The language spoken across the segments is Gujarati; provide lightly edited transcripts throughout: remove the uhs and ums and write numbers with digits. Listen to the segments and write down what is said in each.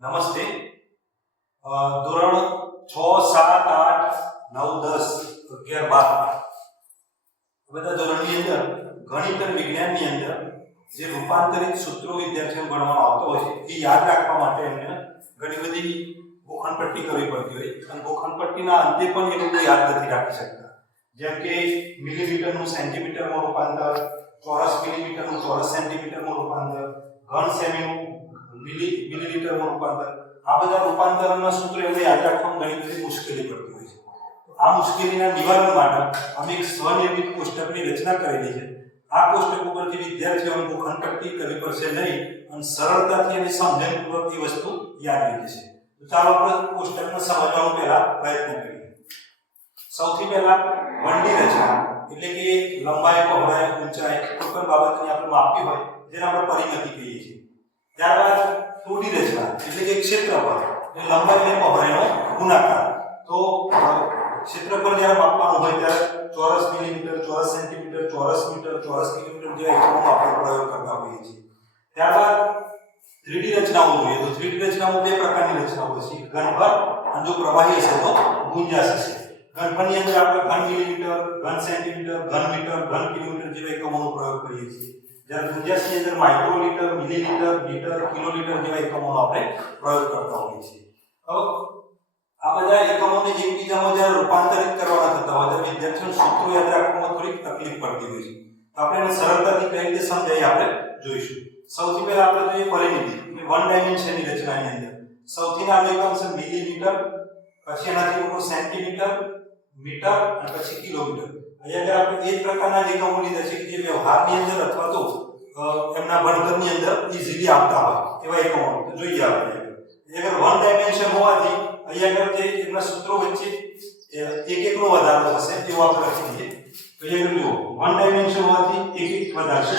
નમસ્તે. ધોરણ 6, 7, 8, 9, 10, 11, 12 બધા ધોરણની અંદર ગણિત અને વિજ્ઞાનની અંદર જે રૂપાંતરિત સૂત્રો વિદ્યાર્થીઓને ભણવામાં આવતો હોય છે એ યાદ રાખવા માટે એમને ઘણી બધી ગોખણપટ્ટી કરવી પડતી હોય અને ગોખણપટ્ટીના અંતે પણ એ લોકો યાદ નથી રાખી શકતા. જેમ કે મિલીમીટરનું સેન્ટીમીટરમાં રૂપાંતર, ચોરસ મિલીમીટરનું ચોરસ સેન્ટીમીટરમાં રૂપાંતર, ઘન સેમીનું મિલીલીટરમાં રૂપાંતર, આ બધા રૂપાંતરના સૂત્રો એમને યાદ રાખવામાં ઘણી બધી મુશ્કેલી પડતી હોય છે. આ મુશ્કેલીના નિવારણ માટે અમે એક સ્વનિર્મિત કોષ્ટકની રચના કરેલી છે. આ કોષ્ટક ઉપરથી વિદ્યાર્થીઓને ગોખણપટ્ટી કરવી પડશે નહીં અને સરળતાથી અને સમજણપૂર્વક એ વસ્તુ યાદ રહી જશે. તો ચાલો આપણે કોષ્ટકને સમજવાનો પહેલા પ્રયત્ન કરીએ. સૌથી પહેલા 1D રચના એટલે કે લંબાઈ, પહોળાઈ, ઊંચાઈ કોઈ પણ બાબતની આપણે માપી હોય જેને આપણે પરિમિતિ કહીએ છીએ. ત્યારબાદ 2D રચના એટલે કે ક્ષેત્રફળ એટલે લંબાઈ અને પહોળાઈનો ગુણાકાર. તો ક્ષેત્રફળ જ્યારે માપવાનું હોય ત્યારે ચોરસ મિલીમીટર, ચોરસ સેન્ટીમીટર, ચોરસ મીટર, ચોરસ કિલોમીટર જેવા એકમોનો આપણે પ્રયોગ કરતા હોઈએ છીએ. ત્યારબાદ 3D રચનાઓ જોઈએ તો 3D રચનામાં બે પ્રકારની રચનાઓ હોય છે. ઘનફળ અને જો પ્રવાહી હશે તો ગુંજાશ હશે. ઘનફળની અંદર આપણે ઘન મિલીમીટર, ઘન સેન્ટીમીટર, ઘન મીટર, ઘન કિલોમીટર જેવા એકમોનો પ્રયોગ કરીએ છીએ. જ્યારે ગુંજાશની અંદર માઇક્રોલીટર, મિલીલીટર, મીટર, કિલોલીટર જેવા એકમોનો આપણે પ્રયોગ કરતા હોઈએ છીએ. હવે આ બધા એકમોને એકબીજામાં જ્યારે રૂપાંતરિત કરવાના થતા હોય ત્યારે વિદ્યાર્થીઓને સૂત્રો યાદ રાખવામાં થોડીક તકલીફ પડતી હોય છે. તો આપણે એને સરળતાથી કઈ રીતે સમજાય આપણે જોઈશું. સૌથી પહેલા આપણે જોઈએ પરિમિતિ એટલે વન ડાયમેન્શનની રચનાની અંદર સૌથી નાનો એકમ છે મિલીમીટર, પછી એનાથી ઉપર સેન્ટીમીટર, મીટર અને પછી કિલોમીટર. અહીંયા આપણે એ જ પ્રકારના એકમો લીધા છે કે જે વ્યવહારની અંદર અથવા તો એમના ભણતરની અંદર ઈઝીલી આવતા હોય એવા એકમો. તો જોઈએ આપણે અગર વન ડાયમેન્શન હોવાથી અહીંયા આગળ જે એમના સૂત્રો વચ્ચે એક એકનો વધારો થશે એવું આપણે લખી દઈએ. તો અહીંયા આગળ જુઓ વન ડાયમેન્શન હોવાથી એક એક વધારશે.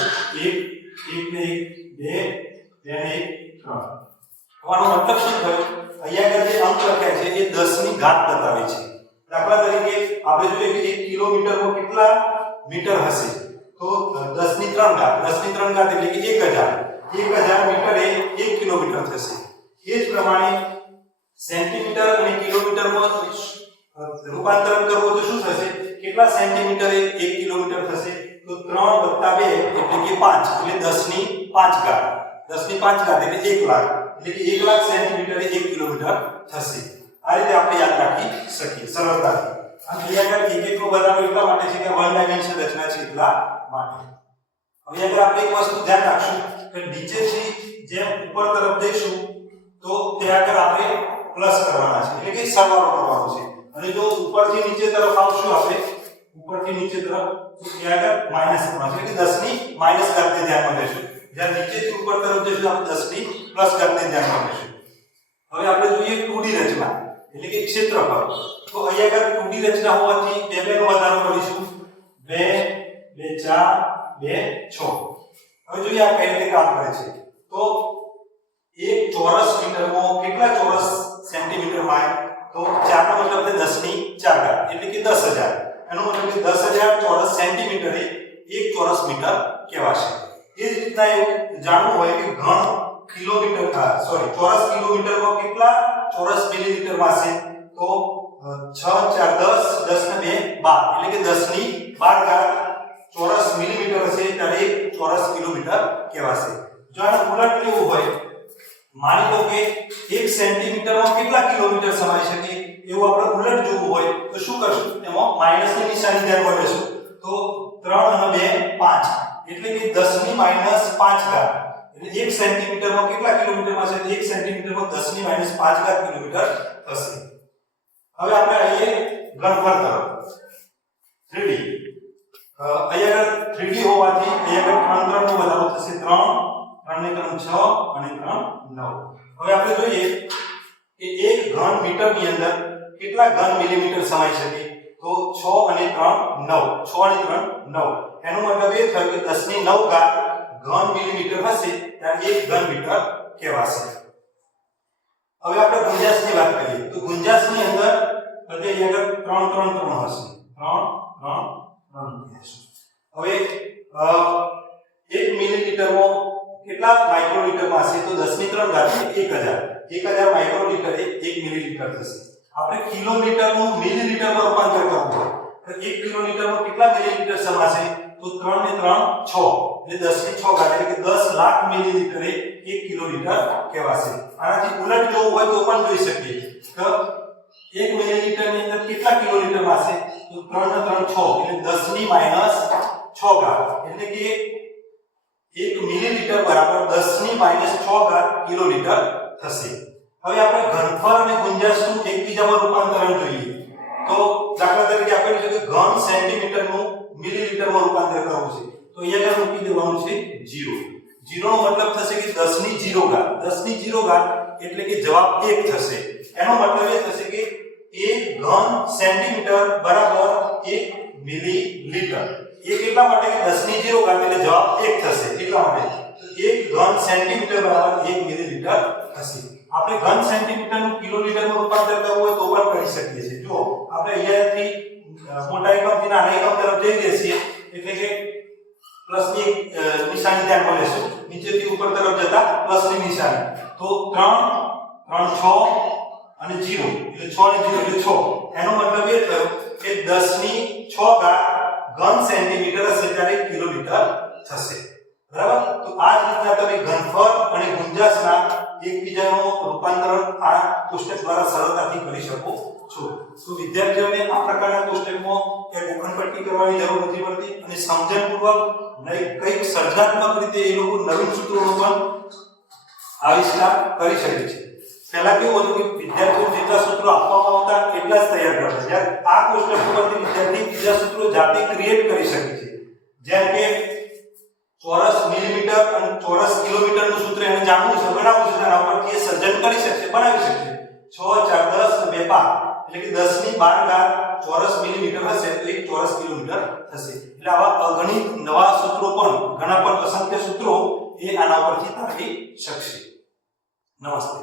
1 ને 1 2 ને 1 3. આનો મતલબ શું થયો? અહીંયા આગળ જે અંક લખ્યા છે એ 10 ની ઘાત બતાવે છે. દાખલા તરીકે આપણે જોઈએ કે 1 કિલોમીટરમાં કેટલા મીટર હશે તો 10 ની 3 ઘાત. 10 ની 3 ઘાત એટલે કે 1000 મીટર એ 1 કિલોમીટર થશે. એ જ પ્રમાણે સેન્ટીમીટર અને કિલોમીટરમાં રૂપાંતરણ કરવું તો શું થશે? કેટલા સેન્ટીમીટર એ 1 કિલોમીટર થશે તો 3 + 2 એટલે કે 5 એટલે 10 ની 5 ઘાત. 10 ની 5 ઘાત એટલે 1 લાખ એટલે કે 1 લાખ સેન્ટીમીટર એ 1 કિલોમીટર થશે. આ રીતે આપણે યાદ રાખી શકીએ સરળતાથી. અને અહીંયા આગળ એક એકનો વધારો એટલા માટે છે કે વન ડાયમેન્શન રચના છે એટલા માટે. હવે આગળ આપણે એક વસ્તુ ધ્યાન રાખશું કે નીચેથી જેમ ઉપર તરફ જઈશું તો ત્યાં આગળ આપણે પ્લસ કરવાના છે એટલે કે સરવાળો કરવાનો છે. અને જો ઉપરથી નીચે તરફ આવશું આપણે ઉપરથી નીચે તરફ તો ત્યાં આગળ માઈનસ કરવાનો છે એટલે કે 10 ની માઈનસ ઘાતને ધ્યાનમાં લેશું. જ્યારે નીચેથી ઉપર તરફ જઈશું આપણે 10 ની પ્લસ ઘાતને ધ્યાનમાં લેશું. હવે આપણે જોઈએ 2D રચના એટલે કે ક્ષેત્રફળ. તો અહીંયા આગળ 2D રચના હોવાથી બે નો વધારો કરીશું. 2 2 4 2 6. હવે જોઈએ આ કઈ રીતે કામ કરે છે. તો એક ચોરસ મીટરમાં કેટલા ચોરસ સેન્ટીમીટરમાં આવે તો 4 નો મતલબ છે 10 ની 4 ઘાત એટલે કે 10000. એનો મતલબ કે 10000 ચોરસ સેન્ટીમીટર એ 1 ચોરસ મીટર કહેવાશે. એ જ રીતના એવું જાણવું હોય કે ઘન કિલોમીટર ચોરસ કિલોમીટરમાં કેટલા ચોરસ મિલીમીટરમાં છે તો 6 4 10 10 ને 2 12 એટલે કે 10 ની 12 ઘાત ચોરસ મિલીમીટર હશે ત્યારે 1 ચોરસ કિલોમીટર કહેવાશે. જો આને ઉલટ લેવું હોય માની લો કે 1 સેન્ટીમીટરમાં કેટલા કિલોમીટર સમાઈ શકે એવું આપણે ઉલટ જોવું હોય તો શું કરશું? એમાં માઈનસની નિશાની ધ્યાનમાં લેશું. તો 3 અને 2 5 એટલે કે 10 ની -5 ઘાત એટલે 1 સેન્ટીમીટરમાં કેટલા કિલોમીટરમાં છે? 1 સેન્ટીમીટરમાં 10 ની -5 ઘાત કિલોમીટર થશે. હવે આપણે આવીએ ઘનફળ તરફ 3D. અહીંયા 3D હોવાથી અહીંયા 3 નો વધારો થશે. 3 3 ને 3 6 અને 3 9. હવે આપણે જોઈએ કે 1 ઘન મીટરની અંદર કેટલા ઘન મિલીમીટર સમાઈ શકે તો 6 અને 3 9. 6 અને 3 9. એનો મતલબ એ થયો કે 10 ની 9 ઘાત ઘન મિલીમીટર હશે ત્યારે 1 ઘન મીટર કહેવાશે. હવે આપણે ગુંજાશની વાત કરીએ તો ગુંજાશની અંદર અહીંયા 3 3 3 હશે. 3 3 3 હશે. હવે 1 મિલીમીટરમાં કેટલા માઇક્રોલીટરમાં હશે તો 10 ની 3 ઘાત 1000 માઇક્રોલીટર એ 1 મિલીલીટર થશે. આપણે કિલોલીટરનું મિલીલીટરમાં રૂપાંતર કરવું હોય તો 1 કિલોલીટરમાં કેટલા મિલીલીટર સમાશે તો 3 ને 3 6 એટલે 10 ની 6 ઘાત એટલે કે 10 લાખ મિલીલીટર એ 1 કિલોલીટર કહેવાશે. આનાથી ઉલટ જોવું હોય તો પણ જોઈ શકીએ કે 1 મિલીલીટર ની અંદર કેટલા કિલોલીટર હશે તો 3 ને 3 6 એટલે 10 ની -6 ઘાત એટલે કે 1 મિલીલીટર બરાબર 10 ની -6 ઘાત કિલોલીટર થશે. હવે આપણે ઘનફળ અને ગુંજાશનું એકબીજામાં રૂપાંતરણ જોઈએ તો દાખલા તરીકે આપણે છે કે ઘન સેન્ટીમીટરનું મિલીલીટરમાં રૂપાંતર કરવું છે તો અહીંયા મૂકી દેવાનું છે 0. 0 નો મતલબ થશે કે 10 ની 0 ઘાત 10 ની 0 ઘાત એટલે કે જવાબ 1 થશે. એનો મતલબ એ થશે કે 1 ઘન સેન્ટીમીટર બરાબર 1 મિલીલીટર. એ કેટલા માટે કે 10 ની 0 ઘાત એટલે જવાબ 1 થશે. એટલા માટે 1 ઘન સેન્ટીમીટર બરાબર 1 મિલીલીટર થશે. આપણે ઘન સેન્ટીમીટરનું કિલોલીટરમાં રૂપાંતર કરવું હોય તો પણ કરી શકીએ છીએ. જો આપણે અહીંયાથી મોટા એકમથી નાના એકમ તરફ જઈએ છીએ એટલે કે પ્લસની નિશાની ધ્યાનમાં લેશું, નીચેથી ઉપર તરફ જતા પ્લસની નિશાની તો 3 3 6 અને 0 એટલે 6 ને 0 એટલે 6. એનો મતલબ એ થયો કે 10 ની 6 ઘાત ઘન સેન્ટીમીટર હશે ત્યારે કિલોલીટર થશે. બરાબર. તો આ જ રીતના તમે ઘનફળ અને ગુંજાશના એકબીજાનું રૂપાંતરણ આ કોષ્ટક દ્વારા સરળતાથી કરી શકો છો. તો વિદ્યાર્થીઓને આ પ્રકારના કોષ્ટકમાં કે ગોખણપટ્ટી કરવાની જરૂર નથી પડતી અને સમજણપૂર્વક કંઈક સર્જનાત્મક રીતે એ લોકો નવીન સૂત્રોનો પણ આવિષ્કાર કરી શકે છે. પહેલા કેવું હતું કે વિદ્યાર્થીઓ જેટલા સૂત્રો આપવામાં આવતા એટલા જ તૈયાર કરતા. જ્યારે આ કોષ્ટક પરથી વિદ્યાર્થી બીજા સૂત્રો જાતે ક્રિએટ કરી શકે છે. જેમ કે ચોરસ મિલીમીટર અને ચોરસ કિલોમીટરનું સૂત્ર એને જાણવું છે, બનાવવું છે, તેના પરથી એ સર્જન કરી શકશે, બનાવી શકશે. 6 4 10 2 5 એટલે કે 10 ની 12 ઘાત ચોરસ મિલીમીટર હશે તો 1 ચોરસ કિલોમીટર થશે. એટલે આવા અગણિત નવા સૂત્રો પણ ઘણા પણ અસંખ્ય સૂત્રો એ આના પરથી તારવી શકશે. નમસ્તે.